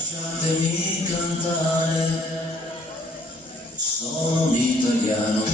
Lasciatemi cantare solo in italiano.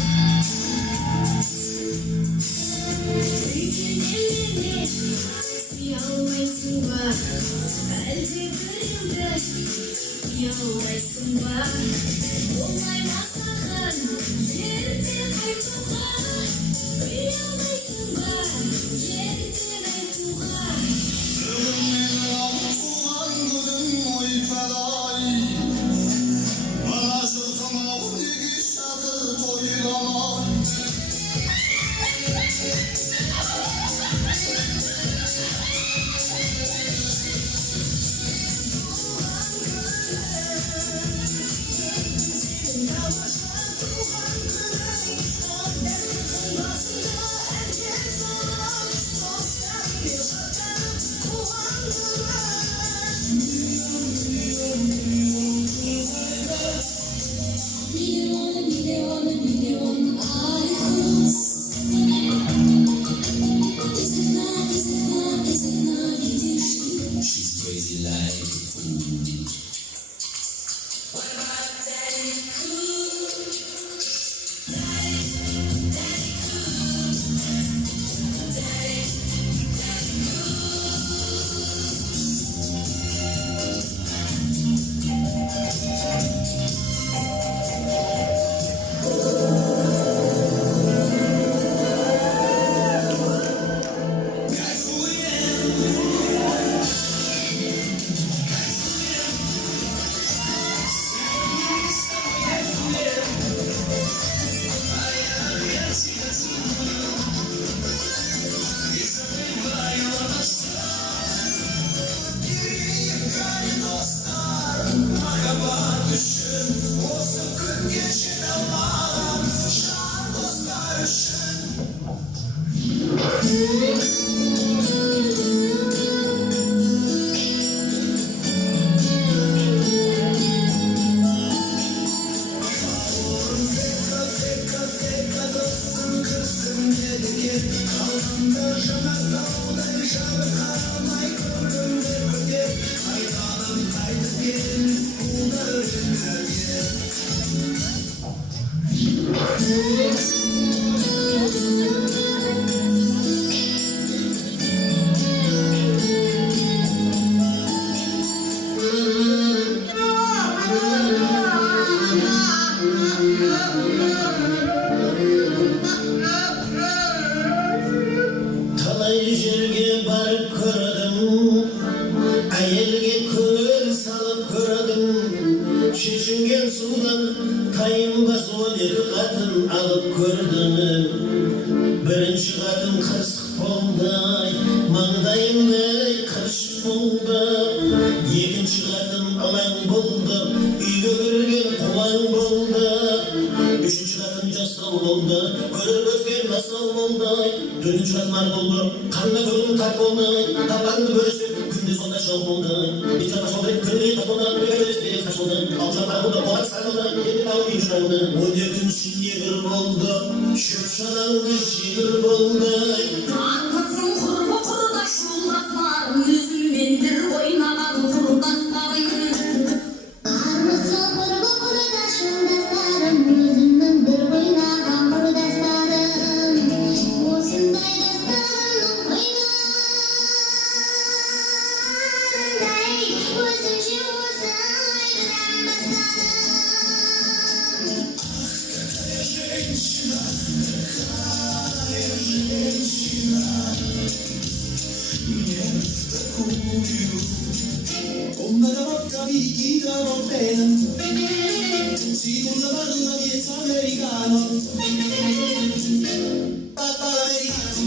She's crazy like a fool. Talay жерге барып көрдім, әйелге көңіл салып көрдім, шешінген судан тайынбас 12 қатын алып көрдім. Бірінші қатын қырсық болды, маңдайымдай қыршық болды. Екінші қатын алаң болды, үйге кірген құлаң болды. Үшінші қатын жасау болды, көріп өскен асау болды. Төртінші қатын ар болды, қанына көңіл қат болды. Тапанды көрісіп, күнде сонда шау болды. Бетжан қаш болды, күнде қаш болды, өз берек қаш болды. Алжан қар болды, оған сар болды, енді тауы үй жұрай болды. 12 шегір болды, шөп шалаңды жегір болды. Атқызым құрбы құрдаш жолдастарым, өзіммен бір ойнаған құрдастарым. Армысың құрбы құрдаш жолдастарым, өзімнің бір ойнаған құрдастарым. Осындай достарымның ойнарындай, өзімше осылайдан бастадым. Come la vodka di tramontana, si con la mano la piezza americana, papà l'americano.